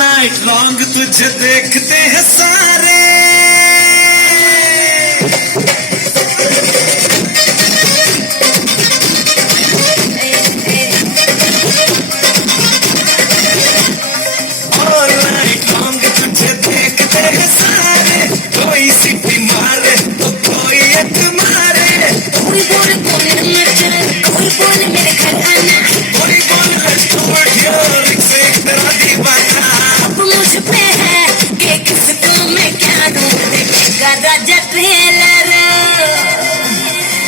Night long तुझे देखते हैं सारे। ऑल नाइट लॉन्ग तुझे देखते हैं सारे। कोई सिटी मारे तो कोई एक मारे। कोई बोले मेरे घर आना, कोई बोले रेस्टोरेंट यार एक से एक तेरा दीवाना। अब मुझ पे है कि किसको मैं क्या दूं। देखेगा राजा ट्रेलर,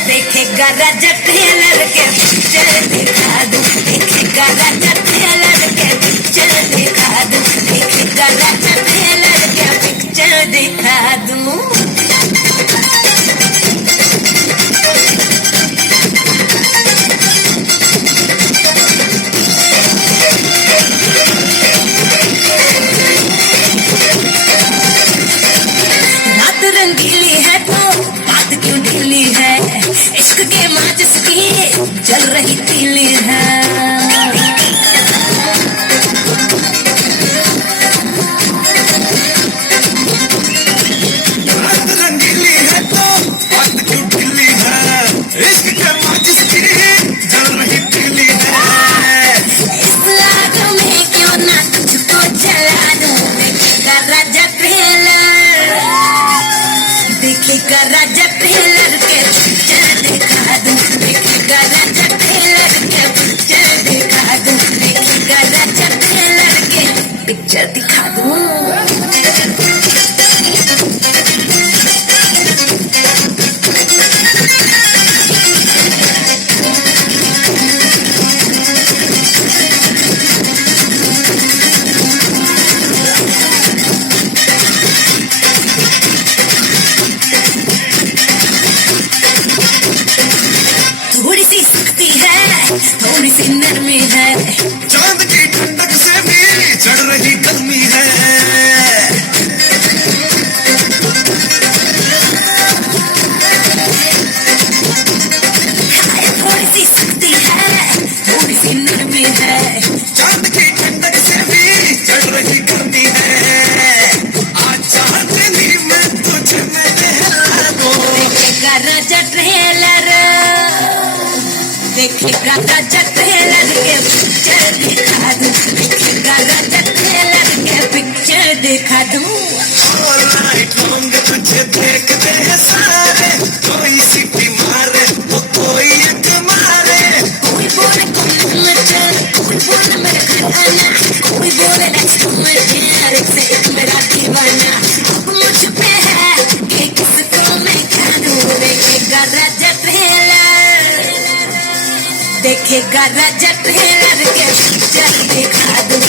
देखेगा राजा ट्रेलर के पिक्चर दिखा दूं। देखेगा राजा ट्रेलर के पिक्चर दिखा दूं। देखेगा राजा ट्रेलर के पिक्चर दिखा दूं। रंगीली है तो बात क्यों ढीली है। इश्क के माचिस की जल रही तीली है। रात रंगीली है तो बात क्यों ढीली है। इश्क के माचिस की जल रही तीली है। इस आग में क्यों ना तुझको जला दूं। देखेगा राजा ट्रेलर, देखेगा राजा ट्रेलर के पिक्चर दिखा दूं। देखेगा राजा ट्रेलर के पिक्चर दिखा दूं। देखेगा राजा ट्रेलर के पिक्चर दिखा दूं। थोड़ी सी सख्ती है, थोड़ी सी नरमी है। चांद की ठंडक से भी चढ़ रही गर्मी है। थोड़ी सी सख्ती है, थोड़ी सी नरमी है। चांद की ठंडक से भी चढ़ रही गर्मी है। आज चांदनी में तुझे मैं नहला दूं। देखेगा राजा ट्रेलर, देखेगा राजा ट्रेलर के पिक्चर दिखा दूं। देखेगा राजा ट्रेलर के पिक्चर दिखा दूं। ऑल नाइट लॉन्ग तुझे देखते हैं सारे। कोई सिटी मारे तो कोई एक मारे। कोई बोले कोई बोले मेरे घर आना, कोई बोले रेस्टोरेंट यार एक से एक मेरा दीवाना। अब मुझ पे है कि किसको मैं क्या दूं। देखेगा राजा ट्रेलर, देखेगा राजा ट्रेलर के पिक्चर दिखा दूं।